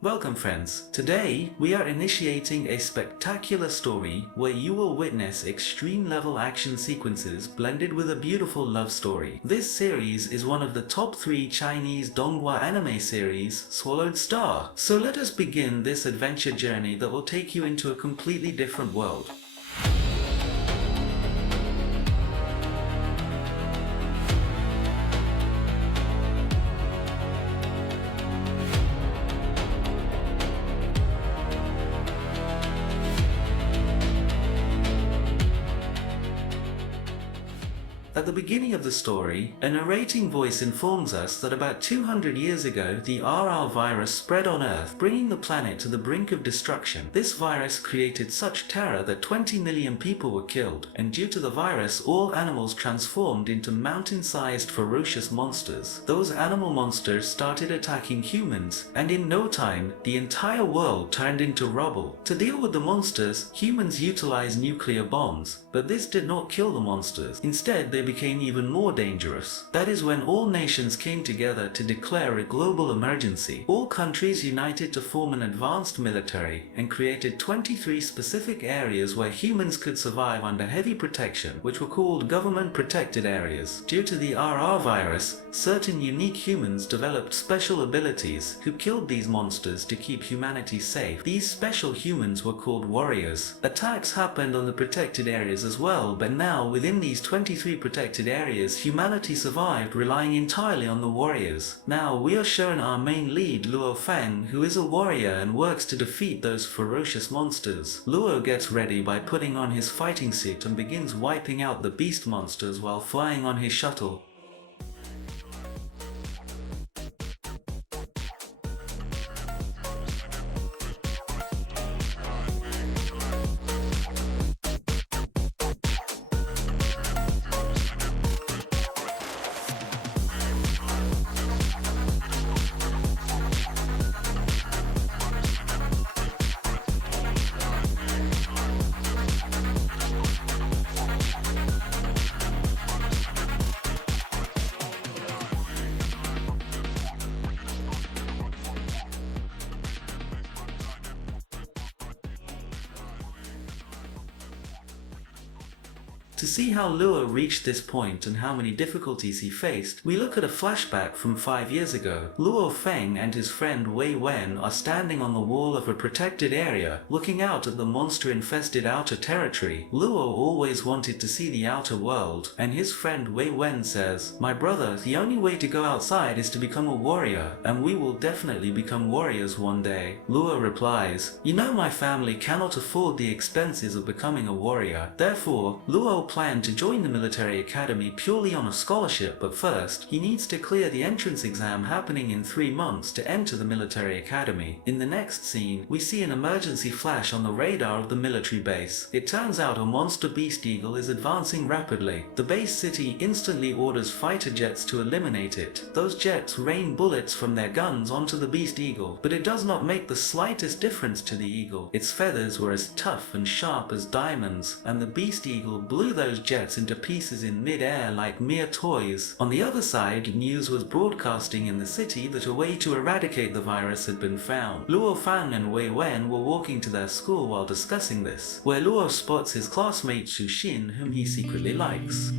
Welcome friends, today we are initiating a spectacular story where you will witness extreme level action sequences blended with a beautiful love story. This series is one of the top 3 Chinese Donghua anime series, Swallowed Star. So let us begin this adventure journey that will take you into a completely different world. At the beginning of the story, a narrating voice informs us that about 200 years ago, the RR virus spread on Earth, bringing the planet to the brink of destruction. This virus created such terror that 20 million people were killed, and due to the virus, all animals transformed into mountain-sized ferocious monsters. Those animal monsters started attacking humans, and in no time, the entire world turned into rubble. To deal with the monsters, humans utilized nuclear bombs, but this did not kill the monsters. Instead, they became even more dangerous. That is when all nations came together to declare a global emergency. All countries united to form an advanced military and created 23 specific areas where humans could survive under heavy protection, which were called government protected areas. Due to the RR virus, certain unique humans developed special abilities who killed these monsters to keep humanity safe. These special humans were called warriors. Attacks happened on the protected areas as well, but now within these 23 protected areas, humanity survived relying entirely on the warriors. Now we are shown our main lead, Luo Feng, who is a warrior and works to defeat those ferocious monsters. Luo gets ready by putting on his fighting suit and begins wiping out the beast monsters while flying on his shuttle. To see how Luo reached this point and how many difficulties he faced, we look at a flashback from 5 years ago. Luo Feng and his friend Wei Wen are standing on the wall of a protected area, looking out at the monster-infested outer territory. Luo always wanted to see the outer world, and his friend Wei Wen says, "My brother, the only way to go outside is to become a warrior, and we will definitely become warriors one day." Luo replies, "You know my family cannot afford the expenses of becoming a warrior. Therefore, Luo planned to join the military academy purely on a scholarship, but first, he needs to clear the entrance exam happening in 3 months to enter the military academy." In the next scene, we see an emergency flash on the radar of the military base. It turns out a monster beast eagle is advancing rapidly. The base city instantly orders fighter jets to eliminate it. Those jets rain bullets from their guns onto the beast eagle, but it does not make the slightest difference to the eagle. Its feathers were as tough and sharp as diamonds, and the beast eagle blew those jets into pieces in mid-air like mere toys. On the other side, news was broadcasting in the city that a way to eradicate the virus had been found. Luo Feng and Wei Wen were walking to their school while discussing this, where Luo spots his classmate Xu Xin, whom he secretly likes.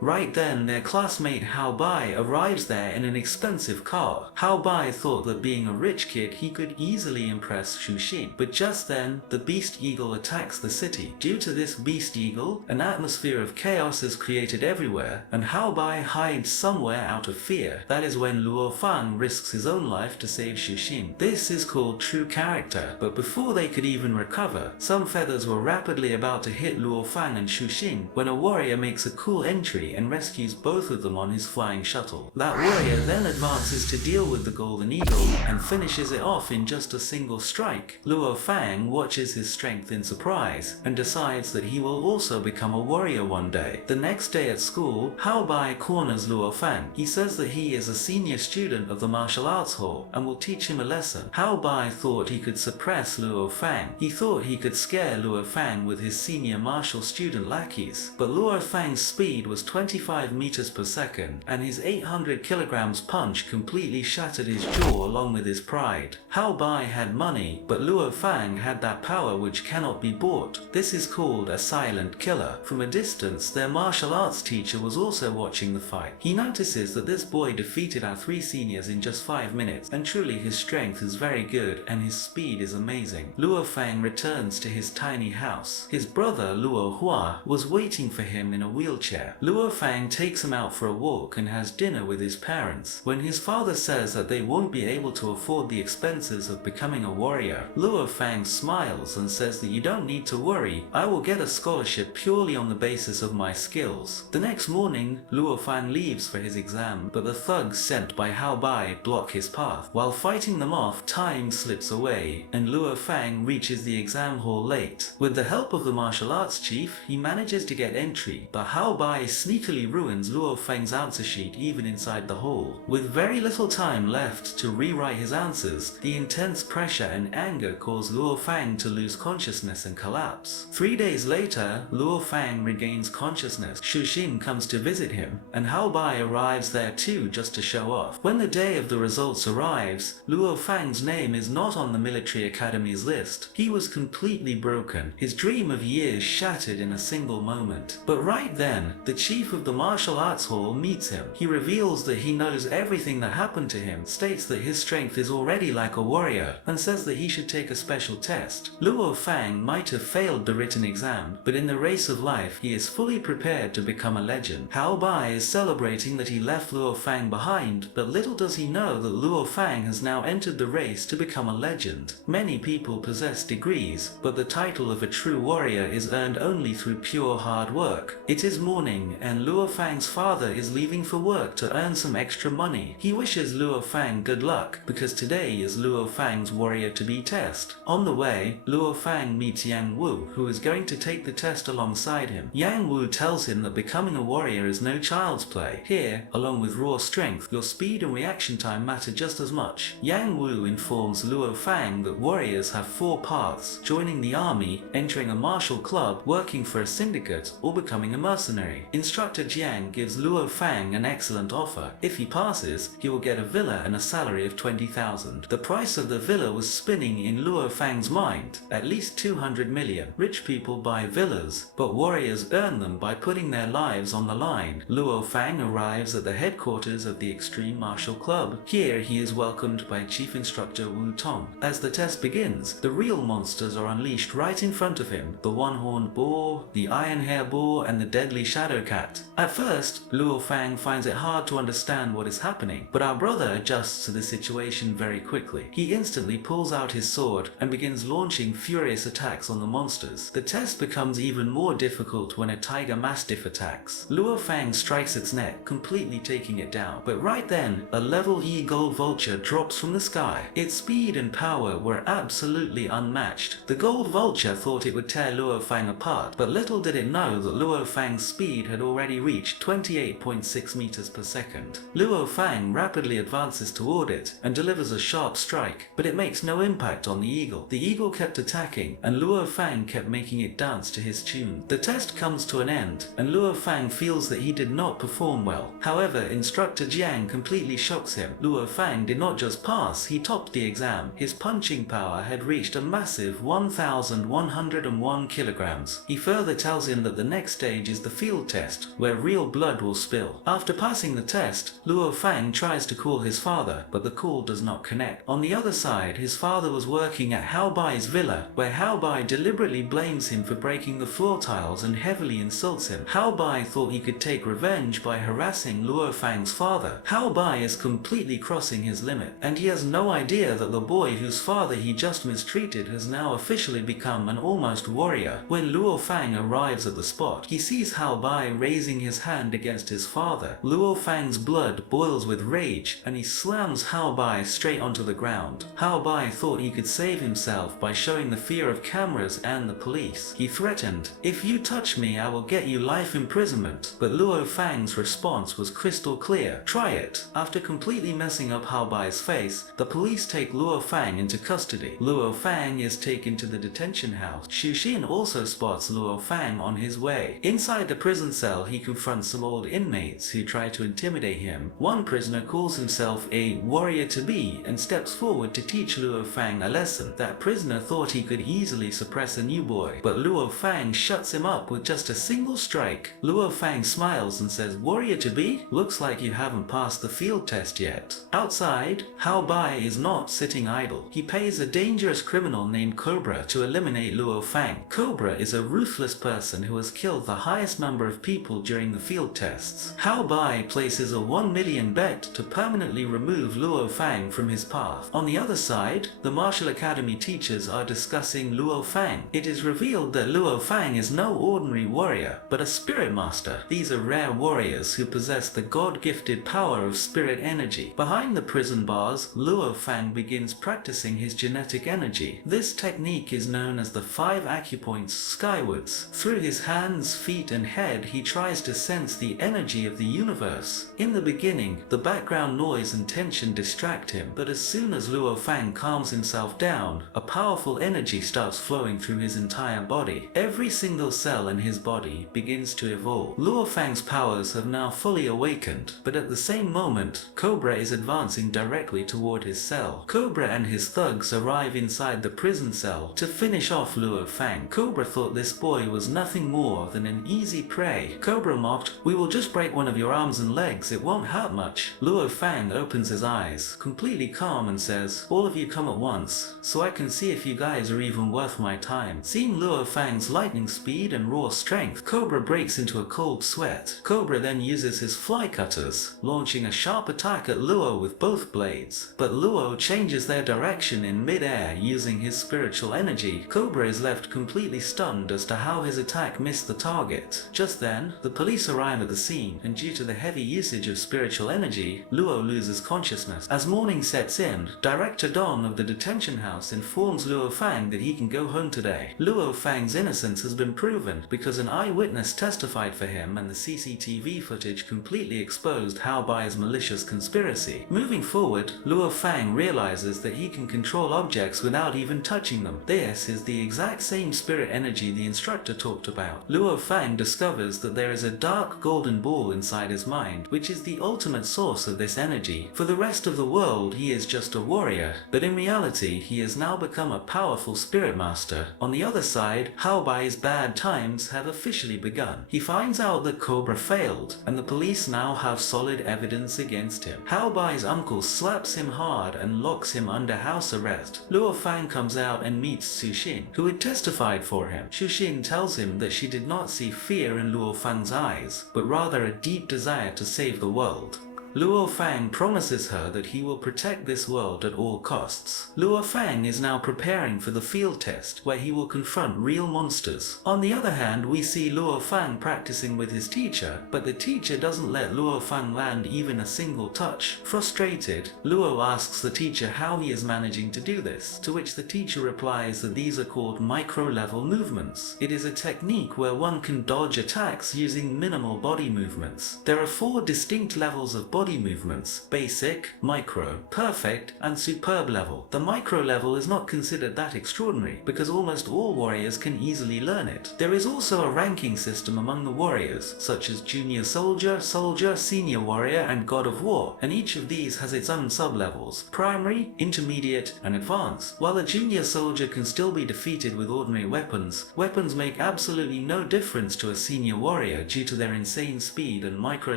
Right then, their classmate Hao Bai arrives there in an expensive car. Hao Bai thought that being a rich kid, he could easily impress Xu Xin. But just then, the beast eagle attacks the city. Due to this beast eagle, an atmosphere of chaos is created everywhere, and Hao Bai hides somewhere out of fear. That is when Luo Feng risks his own life to save Xu Xin. This is called true character, but before they could even recover, some feathers were rapidly about to hit Luo Feng and Xu Xin when a warrior makes a cool entry and rescues both of them on his flying shuttle. That warrior then advances to deal with the Golden Eagle and finishes it off in just a single strike. Luo Feng watches his strength in surprise and decides that he will also become a warrior one day. The next day at school, Hao Bai corners Luo Feng. He says that he is a senior student of the martial arts hall and will teach him a lesson. Hao Bai thought he could suppress Luo Feng. He thought he could scare Luo Feng with his senior martial student lackeys, but Luo Feng's speed was 25 meters per second and his 800 kilograms punch completely shattered his jaw along with his pride. Hao Bai had money, but Luo Feng had that power which cannot be bought. This is called a silent killer. From a distance, their martial arts teacher was also watching the fight. He notices that this boy defeated our 3 seniors in just 5 minutes, and truly his strength is very good and his speed is amazing. Luo Feng returns to his tiny house. His brother Luo Hua was waiting for him in a wheelchair. Luo Feng takes him out for a walk and has dinner with his parents. When his father says that they won't be able to afford the expenses of becoming a warrior, Luo Feng smiles and says that you don't need to worry, I will get a scholarship purely on the basis of my skills. The next morning, Luo Feng leaves for his exam, but the thugs sent by Hao Bai block his path. While fighting them off, time slips away, and Luo Feng reaches the exam hall late. With the help of the martial arts chief, he manages to get entry, but Hao Bai sneakily ruins Luo Feng's answer sheet even inside the hall. With very little time left to rewrite his answers, the intense pressure and anger cause Luo Feng to lose consciousness and collapse. 3 days later, Luo Feng regains consciousness. Shu Xin comes to visit him, and Hao Bai arrives there too just to show off. When the day of the results arrives, Luo Feng's name is not on the military academy's list. He was completely broken, his dream of years shattered in a single moment. But right then, the chief of the martial arts hall meets him. He reveals that he knows everything that happened to him, states that his strength is already like a warrior, and says that he should take a special test. Luo Feng might have failed the written exam, but in the race of life he is fully prepared to become a legend. Hao Bai is celebrating that he left Luo Feng behind, but little does he know that Luo Feng has now entered the race to become a legend. Many people possess degrees, but the title of a true warrior is earned only through pure hard work. It is morning, and Luo Feng's father is leaving for work to earn some extra money. He wishes Luo Feng good luck, because today is Luo Feng's warrior-to-be test. On the way, Luo Feng meets Yang Wu, who is going to take the test alongside him. Yang Wu tells him that becoming a warrior is no child's play. Here, along with raw strength, your speed and reaction time matter just as much. Yang Wu informs Luo Feng that warriors have 4 paths: joining the army, entering a martial club, working for a syndicate, or becoming a mercenary. Instructor Jiang gives Luo Feng an excellent offer. If he passes, he will get a villa and a salary of 20,000. The price of the villa was spinning in Luo Feng's mind. At least 200 million. Rich people buy villas, but warriors earn them by putting their lives on the line. Luo Feng arrives at the headquarters of the Extreme Martial Club. Here he is welcomed by Chief Instructor Wu Tong. As the test begins, the real monsters are unleashed right in front of him: the one-horned boar, the iron-hair boar, and the deadly shadow cat. At first, Luo Feng finds it hard to understand what is happening, but our brother adjusts to the situation very quickly. He instantly pulls out his sword and begins launching furious attacks on the monsters. The test becomes even more difficult when a tiger mastiff attacks. Luo Feng strikes its neck, completely taking it down. But right then, a level E gold vulture drops from the sky. Its speed and power were absolutely unmatched. The gold vulture thought it would tear Luo Feng apart, but little did it know that Luo Feng's speed had already reached 28.6 meters per second. Luo Feng rapidly advances toward it and delivers a sharp strike, but it makes no impact on the eagle. The eagle kept attacking, and Luo Feng kept making it dance to his tune. The test comes to an end, and Luo Feng feels that he did not perform well. However, Instructor Jiang completely shocks him. Luo Feng did not just pass, he topped the exam. His punching power had reached a massive 1,101 kilograms. He further tells him that the next stage is the field test, where real blood will spill. After passing the test, Luo Feng tries to call his father, but the call does not connect. On the other side, his father was working at Hao Bai's villa, where Hao Bai deliberately blames him for breaking the floor tiles and heavily insults him. Hao Bai thought he could take revenge by harassing Luo Feng's father. Hao Bai is completely crossing his limit, and he has no idea that the boy whose father he just mistreated has now officially become an almost warrior. When Luo Feng arrives at the spot, he sees Hao Bai raising raising his hand against his father. Luo Feng's blood boils with rage, and he slams Hao Bai straight onto the ground. Hao Bai thought he could save himself by showing the fear of cameras and the police. He threatened, "If you touch me, I will get you life imprisonment." But Luo Feng's response was crystal clear, "Try it." After completely messing up Hao Bai's face, the police take Luo Feng into custody. Luo Feng is taken to the detention house. Xu Xin also spots Luo Feng on his way. Inside the prison cell, he confronts some old inmates who try to intimidate him. One prisoner calls himself a warrior-to-be and steps forward to teach Luo Feng a lesson. That prisoner thought he could easily suppress a new boy, but Luo Feng shuts him up with just a single strike. Luo Feng smiles and says, "Warrior-to-be? Looks like you haven't passed the field test yet." Outside, Hao Bai is not sitting idle. He pays a dangerous criminal named Cobra to eliminate Luo Feng. Cobra is a ruthless person who has killed the highest number of people during the field tests. Hao Bai places a 1 million bet to permanently remove Luo Feng from his path. On the other side, the martial academy teachers are discussing Luo Feng. It is revealed that Luo Feng is no ordinary warrior, but a spirit master. These are rare warriors who possess the god-gifted power of spirit energy. Behind the prison bars, Luo Feng begins practicing his genetic energy. This technique is known as the 5 acupoints skywards. Through his hands, feet, and head, he tries to sense the energy of the universe. In the beginning, the background noise and tension distract him, but as soon as Luo Feng calms himself down, a powerful energy starts flowing through his entire body. Every single cell in his body begins to evolve. Luo Feng's powers have now fully awakened, but at the same moment, Cobra is advancing directly toward his cell. Cobra and his thugs arrive inside the prison cell to finish off Luo Feng. Cobra thought this boy was nothing more than an easy prey. Cobra mocked, "We will just break one of your arms and legs, it won't hurt much." Luo Feng opens his eyes, completely calm, and says, "All of you come at once, so I can see if you guys are even worth my time." Seeing Luo Feng's lightning speed and raw strength, Cobra breaks into a cold sweat. Cobra then uses his fly cutters, launching a sharp attack at Luo with both blades. But Luo changes their direction in mid-air using his spiritual energy. Cobra is left completely stunned as to how his attack missed the target. Just then, the police arrive at the scene, and due to the heavy usage of spiritual energy, Luo loses consciousness. As morning sets in, Director Dong of the detention house informs Luo Feng that he can go home today. Luo Feng's innocence has been proven because an eyewitness testified for him, and the CCTV footage completely exposed Hao Bai's malicious conspiracy. Moving forward, Luo Feng realizes that he can control objects without even touching them. This is the exact same spirit energy the instructor talked about. Luo Feng discovers that there is a dark golden ball inside his mind, which is the ultimate source of this energy. For the rest of the world, he is just a warrior, but in reality, he has now become a powerful spirit master. On the other side, Hao Bai's bad times have officially begun. He finds out that Cobra failed, and the police now have solid evidence against him. Hao Bai's uncle slaps him hard and locks him under house arrest. Luo Feng comes out and meets Xu Xin, who had testified for him. Xu Xin tells him that she did not see fear in Luo Feng's eyes, but rather a deep desire to save the world. Luo Feng promises her that he will protect this world at all costs. Luo Feng is now preparing for the field test, where he will confront real monsters. On the other hand, we see Luo Feng practicing with his teacher, but the teacher doesn't let Luo Feng land even a single touch. Frustrated, Luo asks the teacher how he is managing to do this, to which the teacher replies that these are called micro-level movements. It is a technique where one can dodge attacks using minimal body movements. There are 4 distinct levels of body movements: basic, micro, perfect, and superb level. The micro level is not considered that extraordinary because almost all warriors can easily learn it. There is also a ranking system among the warriors, such as junior soldier, senior warrior, and god of war, and each of these has its own sub-levels: primary, intermediate, and advanced. While a junior soldier can still be defeated with ordinary weapons, weapons make absolutely no difference to a senior warrior due to their insane speed and micro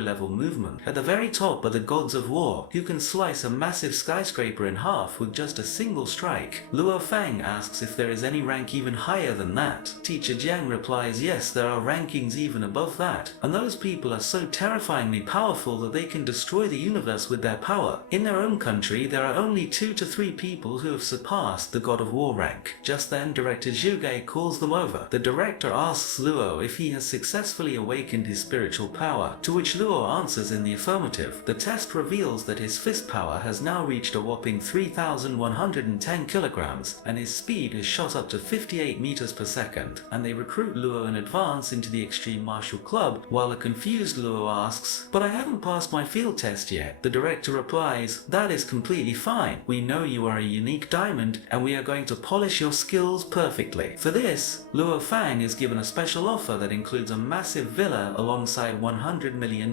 level movement. At the very top but the gods of war, who can slice a massive skyscraper in half with just a single strike. Luo Feng asks if there is any rank even higher than that. Teacher Jiang replies yes, there are rankings even above that, and those people are so terrifyingly powerful that they can destroy the universe with their power. In their own country, there are only 2 to 3 people who have surpassed the God of War rank. Just then, Director Zhuge calls them over. The director asks Luo if he has successfully awakened his spiritual power, to which Luo answers in the affirmative. The test reveals that his fist power has now reached a whopping 3,110 kilograms, and his speed is shot up to 58 meters per second, and they recruit Luo in advance into the Extreme Martial Club, while a confused Luo asks, "But I haven't passed my field test yet." The director replies, "That is completely fine. We know you are a unique diamond, and we are going to polish your skills perfectly." For this, Luo Feng is given a special offer that includes a massive villa alongside $100 million.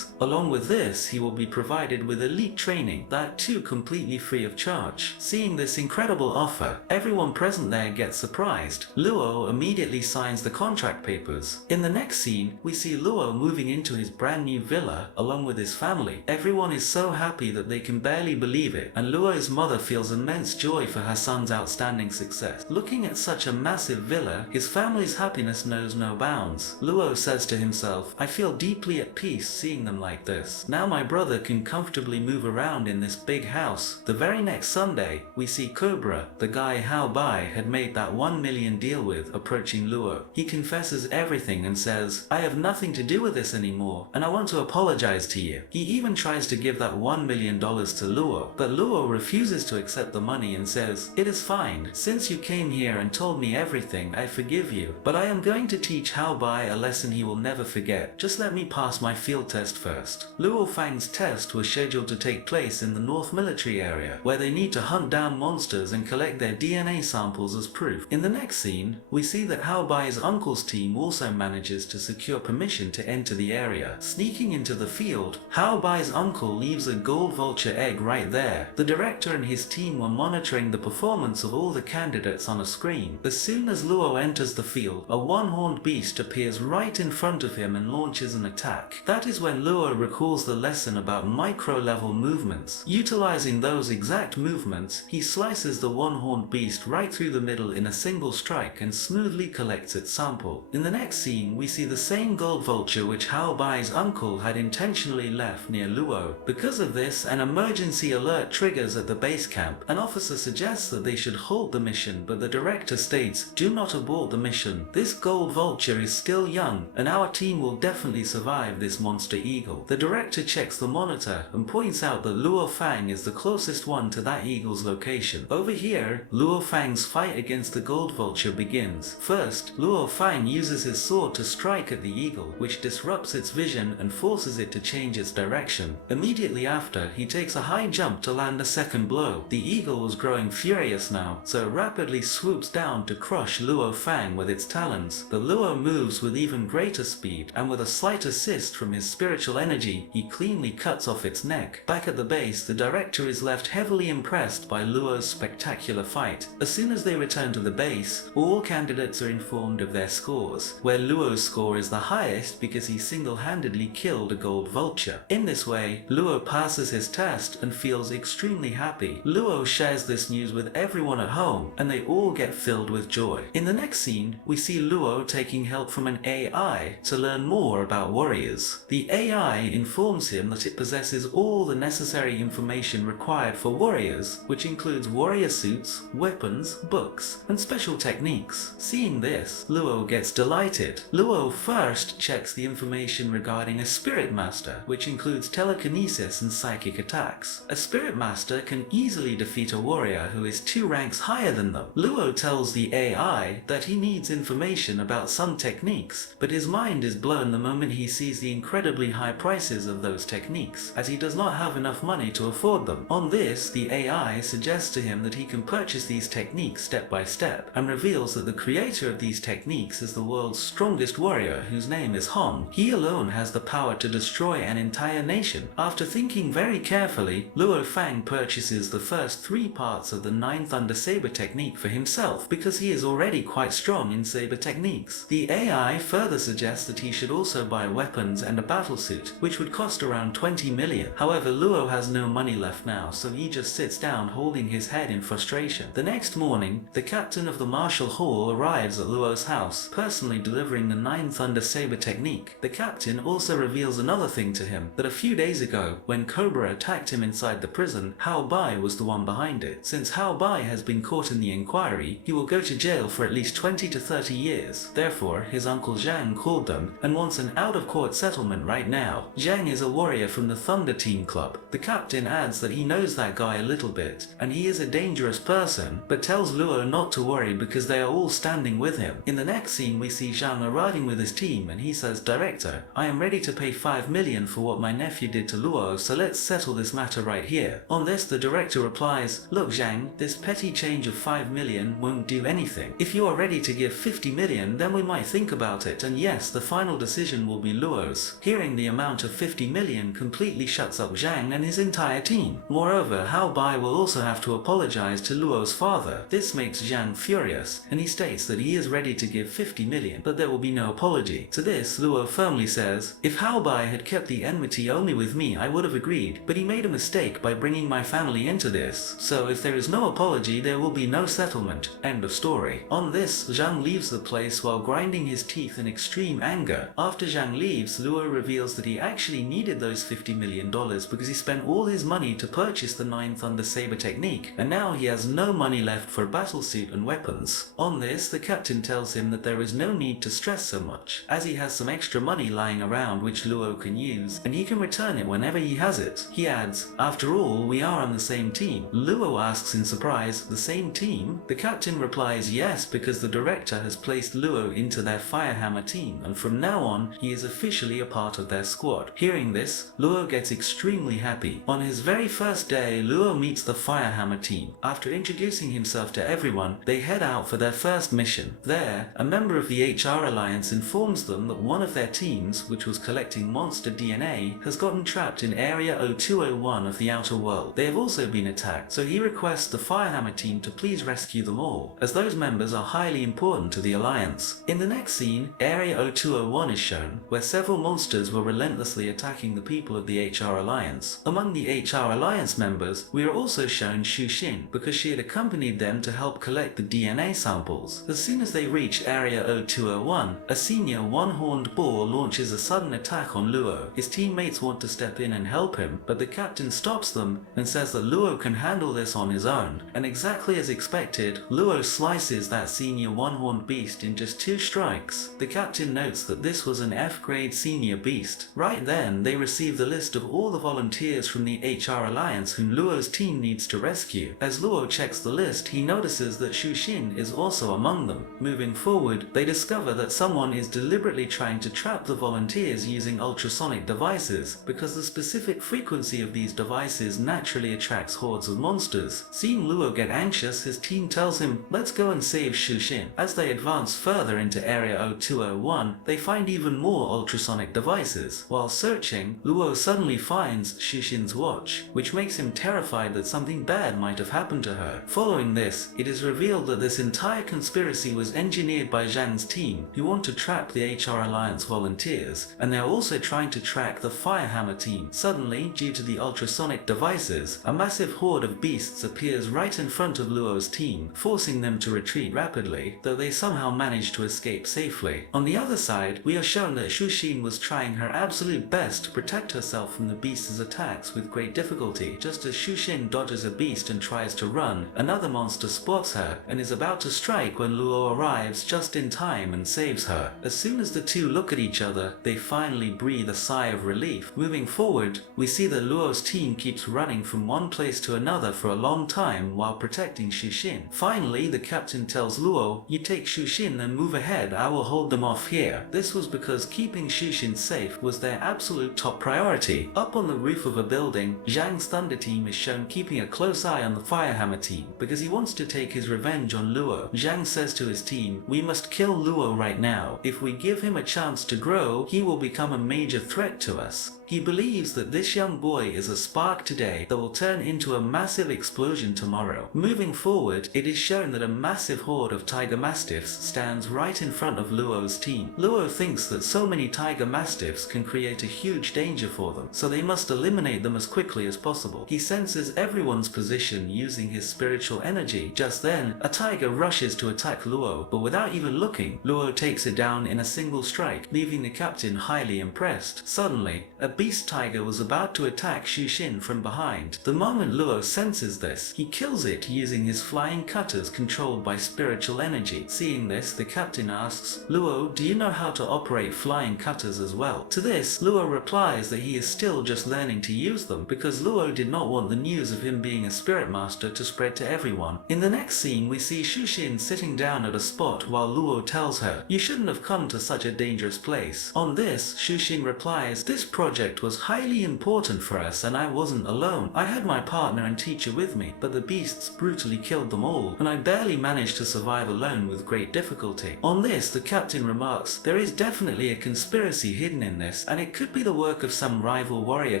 Along with this, he will be provided with elite training, that too completely free of charge. Seeing this incredible offer, everyone present there gets surprised. Luo immediately signs the contract papers. In the next scene, we see Luo moving into his brand new villa along with his family. Everyone is so happy that they can barely believe it, and Luo's mother feels immense joy for her son's outstanding success. Looking at such a massive villa, his family's happiness knows no bounds. Luo says to himself, "I feel deeply at peace seeing them like this. Now my brother can comfortably move around in this big house." The very next Sunday, we see Cobra, the guy Hao Bai had made that 1 million deal with, approaching Luo. He confesses everything and says, "I have nothing to do with this anymore, and I want to apologize to you." He even tries to give that $1 million to Luo, but Luo refuses to accept the money and says, "It is fine. Since you came here and told me everything, I forgive you. But I am going to teach Hao Bai a lesson he will never forget. Just let me pass my field test first." Luo Feng's test was scheduled to take place in the North Military Area, where they need to hunt down monsters and collect their DNA samples as proof. In the next scene, we see that Hao Bai's uncle's team also manages to secure permission to enter the area. Sneaking into the field, Hao Bai's uncle leaves a gold vulture egg right there. The director and his team were monitoring the performance of all the candidates on a screen. As soon as Luo enters the field, a one-horned beast appears right in front of him and launches an attack. That is when Luo recalls the lesson about micro-level movements. Utilizing those exact movements, he slices the one-horned beast right through the middle in a single strike and smoothly collects its sample. In the next scene, we see the same gold vulture which Hao Bai's uncle had intentionally left near Luo. Because of this, an emergency alert triggers at the base camp. An officer suggests that they should halt the mission, but the director states, "Do not abort the mission. This gold vulture is still young, and our team will definitely survive this monster eagle." The director checks the monitor and points out that Luo Feng is the closest one to that eagle's location. Over here, Luo Feng's fight against the gold vulture begins. First, Luo Feng uses his sword to strike at the eagle, which disrupts its vision and forces it to change its direction. Immediately after, he takes a high jump to land a second blow. The eagle was growing furious now, so it rapidly swoops down to crush Luo Feng with its talons. The Luo moves with even greater speed, and with a slight assist from his spiritual energy, he cleanly cuts off its neck. Back at the base, the director is left heavily impressed by Luo's spectacular fight. As soon as they return to the base, all candidates are informed of their scores, where Luo's score is the highest because he single-handedly killed a gold vulture. In this way, Luo passes his test and feels extremely happy. Luo shares this news with everyone at home, and they all get filled with joy. In the next scene, we see Luo taking help from an AI to learn more about warriors. The AI informs him that it possesses all the necessary information required for warriors, which includes warrior suits, weapons, books, and special techniques. Seeing this, Luo gets delighted. Luo first checks the information regarding a spirit master, which includes telekinesis and psychic attacks. A spirit master can easily defeat a warrior who is 2 ranks higher than them. Luo tells the AI that he needs information about some techniques, but his mind is blown the moment he sees the incredibly high prices of those techniques, as he does not have enough money to afford them. On this, the AI suggests to him that he can purchase these techniques step by step, and reveals that the creator of these techniques is the world's strongest warrior, whose name is Hong. He alone has the power to destroy an entire nation. After thinking very carefully, Luo Feng purchases the first 3 parts of the 9 Thunder Saber technique for himself, because he is already quite strong in saber techniques. The AI further suggests that he should also buy weapons and a battlesuit, which would cost around around 20 million. However, Luo has no money left now, so he just sits down holding his head in frustration. The next morning, the captain of the Martial Hall arrives at Luo's house, personally delivering the 9 Thunder Saber technique. The captain also reveals another thing to him, that a few days ago, when Cobra attacked him inside the prison, Hao Bai was the one behind it. Since Hao Bai has been caught in the inquiry, he will go to jail for at least 20 to 30 years. Therefore, his uncle Zhang called them and wants an out-of-court settlement right now. Zhang is a warrior from the Thunder Team Club. The captain adds that he knows that guy a little bit, and he is a dangerous person, but tells Luo not to worry because they are all standing with him. In the next scene, we see Zhang arriving with his team, and he says, "Director, I am ready to pay 5 million for what my nephew did to Luo, so let's settle this matter right here." On this, the director replies, "Look Zhang, this petty change of 5 million won't do anything. If you are ready to give 50 million, then we might think about it, and yes, the final decision will be Luo's." Hearing the amount of 50 million completely shuts up Zhang and his entire team. Moreover, Hao Bai will also have to apologize to Luo's father. This makes Zhang furious, and he states that he is ready to give 50 million, but there will be no apology. To this, Luo firmly says, "If Hao Bai had kept the enmity only with me, I would have agreed, but he made a mistake by bringing my family into this. So if there is no apology, there will be no settlement." End of story. On this, Zhang leaves the place while grinding his teeth in extreme anger. After Zhang leaves, Luo reveals that he actually needed those $50 million because he spent all his money to purchase the 9 Thunder Saber technique, and now he has no money left for a battlesuit and weapons. On this, the captain tells him that there is no need to stress so much, as he has some extra money lying around which Luo can use, and he can return it whenever he has it. He adds, "After all, we are on the same team." Luo asks in surprise, "The same team?" The captain replies yes, because the director has placed Luo into their Firehammer team, and from now on, he is officially a part of their squad. Hearing this, Luo gets extremely happy. On his very first day, Luo meets the Firehammer team. After introducing himself to everyone, they head out for their first mission. There, a member of the HR Alliance informs them that one of their teams, which was collecting monster DNA, has gotten trapped in Area 0201 of the Outer World. They have also been attacked, so he requests the Firehammer team to please rescue them all, as those members are highly important to the Alliance. In the next scene, Area 0201 is shown, where several monsters were relentlessly attacking the people of the HR Alliance. Among the HR Alliance members, we are also shown Shu Xin, because she had accompanied them to help collect the DNA samples. As soon as they reach Area 0201, a senior one-horned boar launches a sudden attack on Luo. His teammates want to step in and help him, but the captain stops them and says that Luo can handle this on his own. And exactly as expected, Luo slices that senior one-horned beast in just 2 strikes. The captain notes that this was an F-grade senior beast. Right then, they receive the list of all the volunteers from the HR Alliance whom Luo's team needs to rescue. As Luo checks the list, he notices that Shu Xin is also among them. Moving forward, they discover that someone is deliberately trying to trap the volunteers using ultrasonic devices, because the specific frequency of these devices naturally attracts hordes of monsters. Seeing Luo get anxious, his team tells him, "Let's go and save Shu Xin." As they advance further into Area 0201, they find even more ultrasonic devices. While searching, Luo suddenly finds Shu Xin's watch, which makes him terrified that something bad might have happened to her. Following this, it is revealed that this entire conspiracy was engineered by Zhang's team, who want to trap the HR Alliance volunteers, and they are also trying to track the Firehammer team. Suddenly, due to the ultrasonic devices, a massive horde of beasts appears right in front of Luo's team, forcing them to retreat rapidly, though they somehow manage to escape safely. On the other side, we are shown that Shu Xin was trying her absolute best to protect herself from the beast's attacks with great difficulty. Just as Shu Xin dodges a beast and tries to run, another monster spots her and is about to strike when Luo arrives just in time and saves her. As soon as the two look at each other, they finally breathe a sigh of relief. Moving forward, we see that Luo's team keeps running from one place to another for a long time while protecting Shu Xin. Finally, the captain tells Luo, "You take Shu Xin and move ahead, I will hold them off here." This was because keeping Shu Xin safe was their absolute top priority. Up on the roof of a building, Zhang's Thunder team is shown keeping a close eye on the Firehammer team, because he wants to take his revenge on Luo. Zhang says to his team, "We must kill Luo right now. If we give him a chance to grow, he will become a major threat to us." He believes that this young boy is a spark today that will turn into a massive explosion tomorrow. Moving forward, it is shown that a massive horde of tiger mastiffs stands right in front of Luo's team. Luo thinks that so many tiger mastiffs can create a huge danger danger for them, so they must eliminate them as quickly as possible. He senses everyone's position using his spiritual energy. Just then, a tiger rushes to attack Luo, but without even looking, Luo takes it down in a single strike, leaving the captain highly impressed. Suddenly, a beast tiger was about to attack Shushin from behind. The moment Luo senses this, he kills it using his flying cutters controlled by spiritual energy. Seeing this, the captain asks, "Luo, do you know how to operate flying cutters as well?" To this, Luo replies that he is still just learning to use them, because Luo did not want the news of him being a spirit master to spread to everyone. In the next scene, we see Shushin sitting down at a spot while Luo tells her, "You shouldn't have come to such a dangerous place." On this, Shushin replies, "This project was highly important for us and I wasn't alone. I had my partner and teacher with me, but the beasts brutally killed them all, and I barely managed to survive alone with great difficulty." On this, the captain remarks, "There is definitely a conspiracy hidden in this, and it could be the work of some rival warrior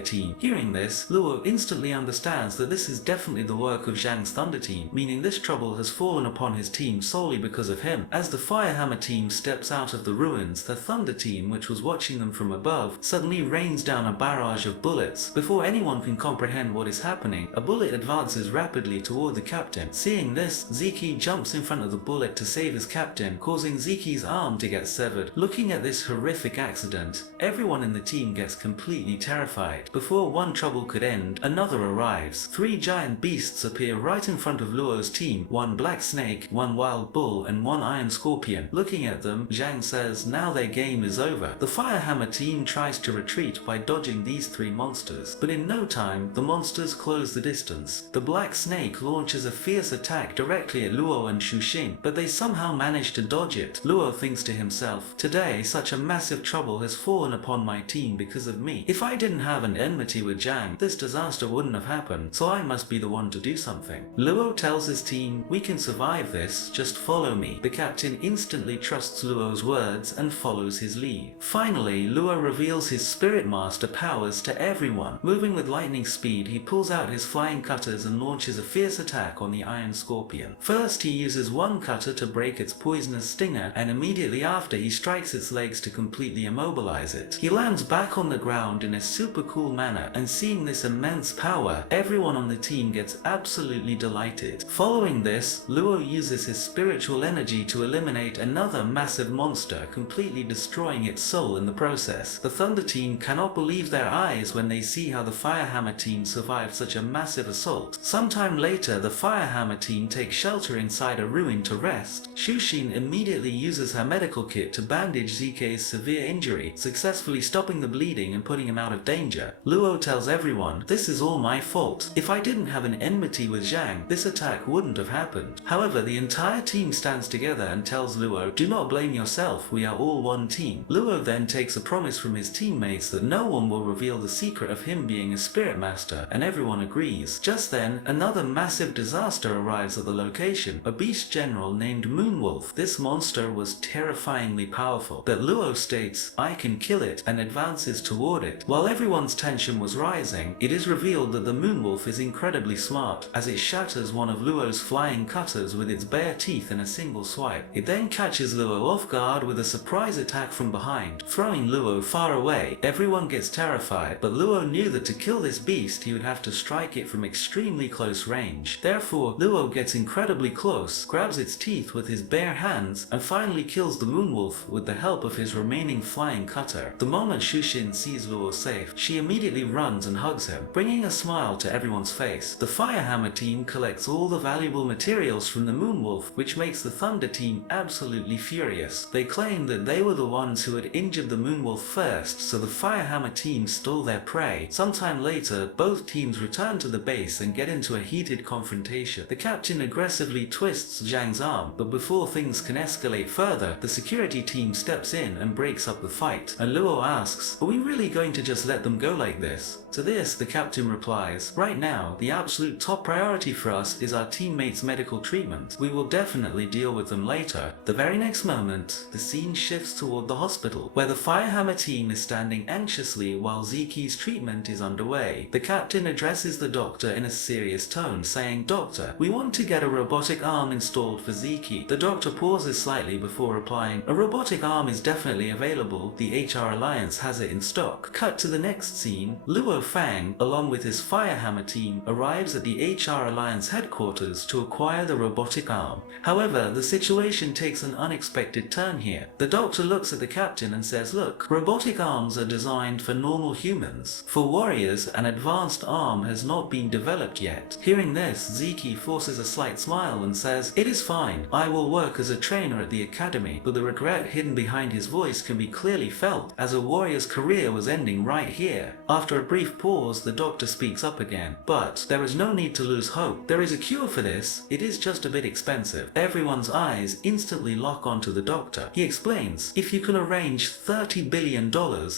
team." Hearing this, Luo instantly understands that this is definitely the work of Zhang's Thunder team, meaning this trouble has fallen upon his team solely because of him. As the Firehammer team steps out of the ruins, the Thunder team, which was watching them from above, suddenly rains down a barrage of bullets. Before anyone can comprehend what is happening, a bullet advances rapidly toward the captain. Seeing this, Ziki jumps in front of the bullet to save his captain, causing Ziki's arm to get severed. Looking at this horrific accident, everyone in the team gets completely terrified. Before one trouble could end, another arrives. 3 giant beasts appear right in front of Luo's team, 1 black snake, 1 wild bull, and 1 iron scorpion. Looking at them, Zhang says now their game is over. The Firehammer team tries to retreat by dodging these 3 monsters, but in no time, the monsters close the distance. The black snake launches a fierce attack directly at Luo and Shushin, but they somehow manage to dodge it. Luo thinks to himself, "Today, such a massive trouble has fallen upon my team because of me. If I didn't have an enmity with Zhang, this disaster wouldn't have happened, so I must be the one to do something." Luo tells his team, "We can survive this, just follow me." The captain instantly trusts Luo's words and follows his lead. Finally, Luo reveals his spirit master powers to everyone. Moving with lightning speed, he pulls out his flying cutters and launches a fierce attack on the iron scorpion. First, he uses one cutter to break its poisonous stinger, and immediately after he strikes its legs to completely immobilize it. He lands back on the ground in a super cool manner, and seeing this immense power, everyone on the team gets absolutely delighted. Following this, Luo uses his spiritual energy to eliminate another massive monster, completely destroying its soul in the process. The Thunder team cannot believe their eyes when they see how the Firehammer team survived such a massive assault. Sometime later, the Firehammer team takes shelter inside a ruin to rest. Shushin immediately uses her medical kit to bandage Zike's severe injury, successfully stopping the bleeding and putting him out of danger. Luo tells everyone, "This is all my fault. If I didn't have an enmity with Zhang, this attack wouldn't have happened." However, the entire team stands together and tells Luo, "Do not blame yourself, we are all one team." Luo then takes a promise from his teammates that no one will reveal the secret of him being a spirit master, and everyone agrees. Just then, another massive disaster arrives at the location, a beast general named Moonwolf. This monster was terrifyingly powerful, but Luo states, "I can kill it," and advances toward it. While everyone's tension was rising, it is revealed that the Moonwolf is incredibly smart, as it shatters one of Luo's flying cutters with its bare teeth in a single swipe. It then catches Luo off guard with a surprise attack from behind, throwing Luo far away. Everyone gets terrified, but Luo knew that to kill this beast he would have to strike it from extremely close range. Therefore, Luo gets incredibly close, grabs its teeth with his bare hands, and finally kills the Moonwolf with the help of his remaining flying cutter. The moment Shushin sees Luo safe, she immediately runs and hugs him, bringing a smile to everyone's face. The Firehammer team collects all the valuable materials from the Moonwolf, which makes the Thunder team absolutely furious. They claim that they were the ones who had injured the Moonwolf first, so the Firehammer team stole their prey. Sometime later, both teams return to the base and get into a heated confrontation. The captain aggressively twists Zhang's arm, but before things can escalate further, the security team steps in and breaks up the fight. And Luo asks, "Are we really going to just let them go like this?" To this, the captain replies, "Right now, the absolute top priority for us is our teammates' medical treatment. We will definitely deal with them later." The very next moment, the scene shifts toward the hospital, where the Firehammer team is standing anxiously while Ziki's treatment is underway. The captain addresses the doctor in a serious tone, saying, "Doctor, we want to get a robotic arm installed for Ziki." The doctor pauses slightly before replying, "A robotic arm is definitely available. The HR Alliance has it in stock." shock. Cut to the next scene. Luo Feng, along with his Firehammer team, arrives at the HR Alliance headquarters to acquire the robotic arm. However, the situation takes an unexpected turn here. The doctor looks at the captain and says, "Look, robotic arms are designed for normal humans. For warriors, an advanced arm has not been developed yet." Hearing this, Ziki forces a slight smile and says, "It is fine. I will work as a trainer at the academy," but the regret hidden behind his voice can be clearly felt, as a warrior's career was ending right here. After a brief pause, the doctor speaks up again. "But there is no need to lose hope. There is a cure for this. It is just a bit expensive." Everyone's eyes instantly lock onto the doctor. He explains, "If you can arrange $30 billion,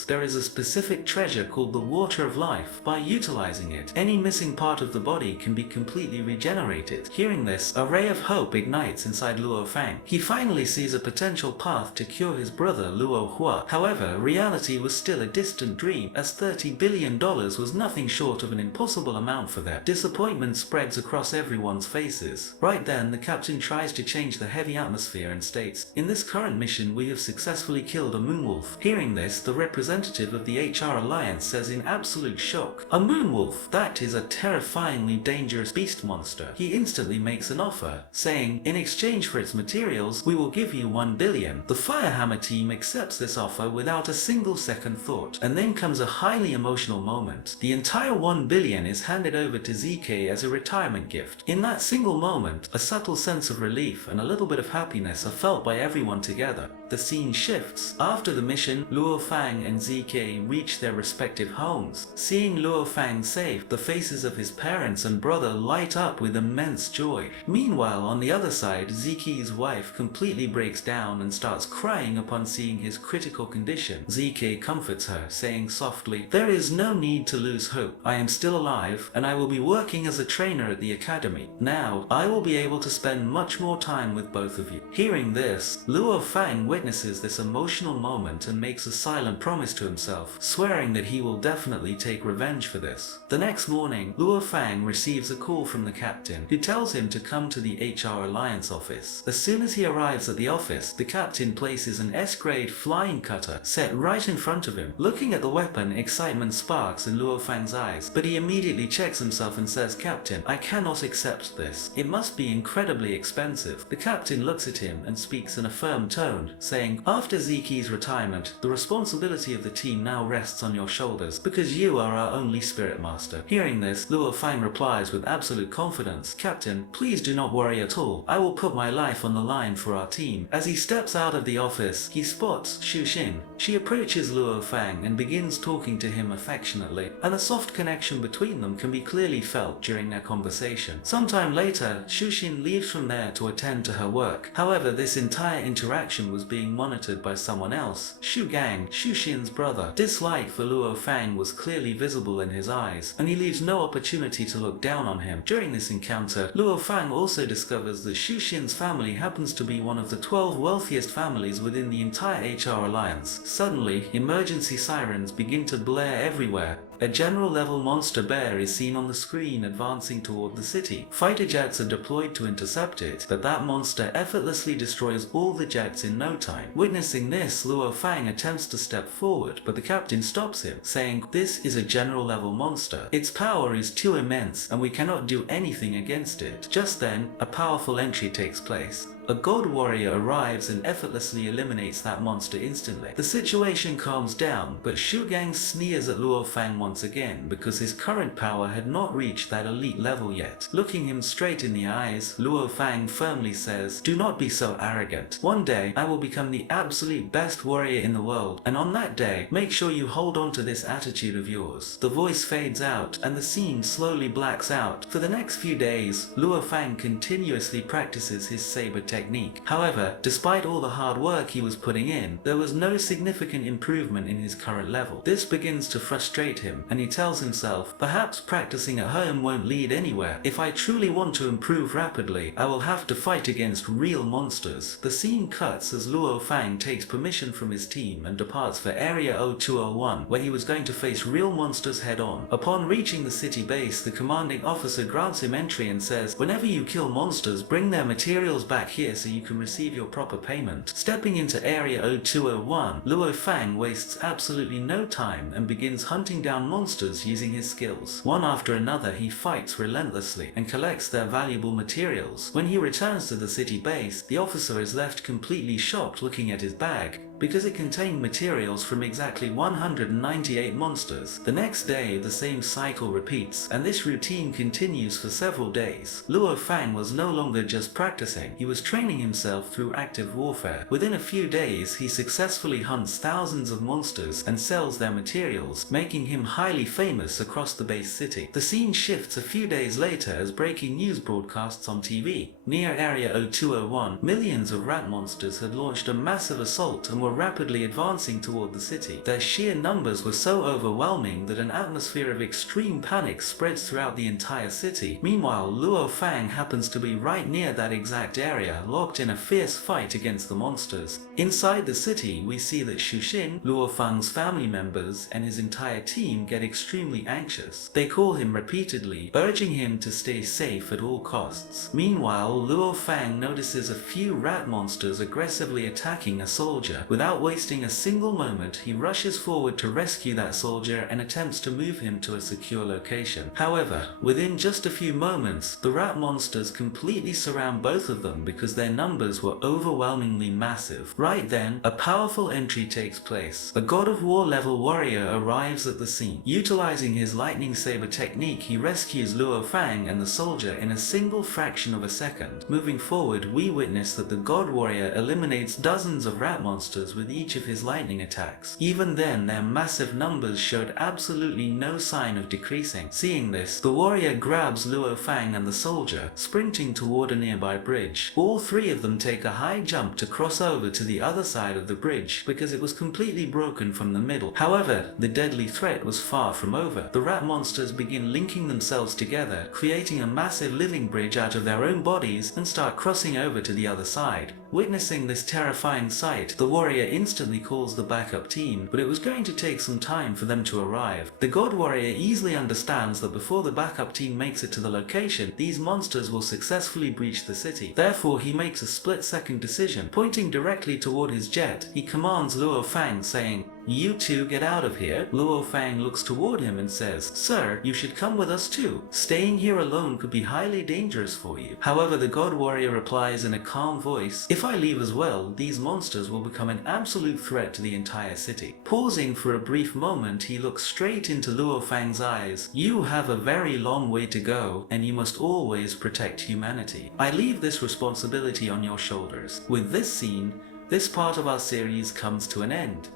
there is a specific treasure called the Water of Life. By utilizing it, any missing part of the body can be completely regenerated." Hearing this, a ray of hope ignites inside Luo Feng. He finally sees a potential path to cure his brother Luo Hua. However, reality was still a distant dream, as $30 billion was nothing short of an impossible amount for them. Disappointment spreads across everyone's faces. Right then, the captain tries to change the heavy atmosphere and states, "In this current mission, we have successfully killed a moonwolf." Hearing this, the representative of the HR Alliance says in absolute shock, "A moonwolf? That is a terrifyingly dangerous beast monster." He instantly makes an offer, saying, "In exchange for its materials, we will give you $1 billion. The Firehammer team accepts this offer without a single second thought, and then comes a highly emotional moment. The entire $1 billion is handed over to ZK as a retirement gift. In that single moment, a subtle sense of relief and a little bit of happiness are felt by everyone together. The scene shifts. After the mission, Luo Feng and ZK reach their respective homes. Seeing Luo Feng safe, the faces of his parents and brother light up with immense joy. Meanwhile, on the other side, ZK's wife completely breaks down and starts crying upon seeing his critical condition. ZK comforts her, saying softly, "There is no need to lose hope. I am still alive, and I will be working as a trainer at the academy. Now, I will be able to spend much more time with both of you." Hearing this, Luo Feng witnesses this emotional moment and makes a silent promise to himself, swearing that he will definitely take revenge for this. The next morning, Luo Feng receives a call from the captain, who tells him to come to the HR Alliance office. As soon as he arrives at the office, the captain places an S-grade flying cutter set right in front of him. Looking at the weapon, excitement sparks in Luo Feng's eyes, but he immediately checks himself and says, "Captain, I cannot accept this. It must be incredibly expensive." The captain looks at him and speaks in a firm tone, saying, "After Ziki's retirement, the responsibility of the team now rests on your shoulders, because you are our only spirit master." Hearing this, Luo Feng replies with absolute confidence, "Captain, please do not worry at all. I will put my life on the line for our team." As he steps out of the office, he spots Xu Xin. She approaches Luo Feng and begins talking to him affectionately, and a soft connection between them can be clearly felt during their conversation. Sometime later, Xu Xin leaves from there to attend to her work. However, this entire interaction was being monitored by someone else, Xu Gang, Xu Xin's brother. Dislike for Luo Feng was clearly visible in his eyes, and he leaves no opportunity to look down on him. During this encounter, Luo Feng also discovers that Xu Xin's family happens to be one of the 12 wealthiest families within the entire HR Alliance. Suddenly, emergency sirens begin to blare everywhere. A general-level monster bear is seen on the screen advancing toward the city. Fighter jets are deployed to intercept it, but that monster effortlessly destroys all the jets in no time. Witnessing this, Luo Feng attempts to step forward, but the captain stops him, saying, "This is a general-level monster. Its power is too immense, and we cannot do anything against it." Just then, a powerful entry takes place. A god warrior arrives and effortlessly eliminates that monster instantly. The situation calms down, but Xu Gang sneers at Luo Feng once again because his current power had not reached that elite level yet. Looking him straight in the eyes, Luo Feng firmly says, "Do not be so arrogant. One day, I will become the absolute best warrior in the world, and on that day, make sure you hold on to this attitude of yours." The voice fades out, and the scene slowly blacks out. For the next few days, Luo Feng continuously practices his saber technique. However, despite all the hard work he was putting in, there was no significant improvement in his current level. This begins to frustrate him, and he tells himself, "Perhaps practicing at home won't lead anywhere. If I truly want to improve rapidly, I will have to fight against real monsters." The scene cuts as Luo Feng takes permission from his team and departs for Area 0201, where he was going to face real monsters head-on. Upon reaching the city base, the commanding officer grants him entry and says, "Whenever you kill monsters, bring their materials back here here so you can receive your proper payment. Stepping into Area 0201, Luo Feng wastes absolutely no time and begins hunting down monsters using his skills. One after another he fights relentlessly and collects their valuable materials. When he returns to the city base, the officer is left completely shocked looking at his bag, because it contained materials from exactly 198 monsters. The next day, the same cycle repeats, and this routine continues for several days. Luo Feng was no longer just practicing, he was training himself through active warfare. Within a few days, he successfully hunts thousands of monsters and sells their materials, making him highly famous across the base city. The scene shifts a few days later as breaking news broadcasts on TV. Near Area 0201, millions of rat monsters had launched a massive assault and were rapidly advancing toward the city. Their sheer numbers were so overwhelming that an atmosphere of extreme panic spreads throughout the entire city. Meanwhile, Luo Feng happens to be right near that exact area, locked in a fierce fight against the monsters. Inside the city, we see that Shuxin, Luo Feng's family members, and his entire team get extremely anxious. They call him repeatedly, urging him to stay safe at all costs. Meanwhile, Luo Feng notices a few rat monsters aggressively attacking a soldier. Without wasting a single moment, he rushes forward to rescue that soldier and attempts to move him to a secure location. However, within just a few moments, the rat monsters completely surround both of them because their numbers were overwhelmingly massive. Right then, a powerful entry takes place. A God of War level warrior arrives at the scene. Utilizing his lightning saber technique, he rescues Luo Feng and the soldier in a single fraction of a second. Moving forward, we witness that the God warrior eliminates dozens of rat monsters with each of his lightning attacks. Even then, their massive numbers showed absolutely no sign of decreasing. Seeing this, the warrior grabs Luo Feng and the soldier, sprinting toward a nearby bridge. All three of them take a high jump to cross over to the other side of the bridge because it was completely broken from the middle. However, the deadly threat was far from over. The rat monsters begin linking themselves together, creating a massive living bridge out of their own bodies and start crossing over to the other side. Witnessing this terrifying sight, the warrior instantly calls the backup team, but it was going to take some time for them to arrive. The God warrior easily understands that before the backup team makes it to the location, these monsters will successfully breach the city. Therefore, he makes a split-second decision. Pointing directly toward his jet, he commands Luo Feng, saying, "You two get out of here." Luo Feng looks toward him and says, "Sir, you should come with us too. Staying here alone could be highly dangerous for you." However, the God warrior replies in a calm voice, "If I leave as well, these monsters will become an absolute threat to the entire city." Pausing for a brief moment, he looks straight into Luo Feng's eyes. "You have a very long way to go, and you must always protect humanity. I leave this responsibility on your shoulders." With this scene, this part of our series comes to an end.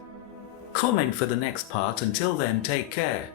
Comment for the next part. Until then, take care.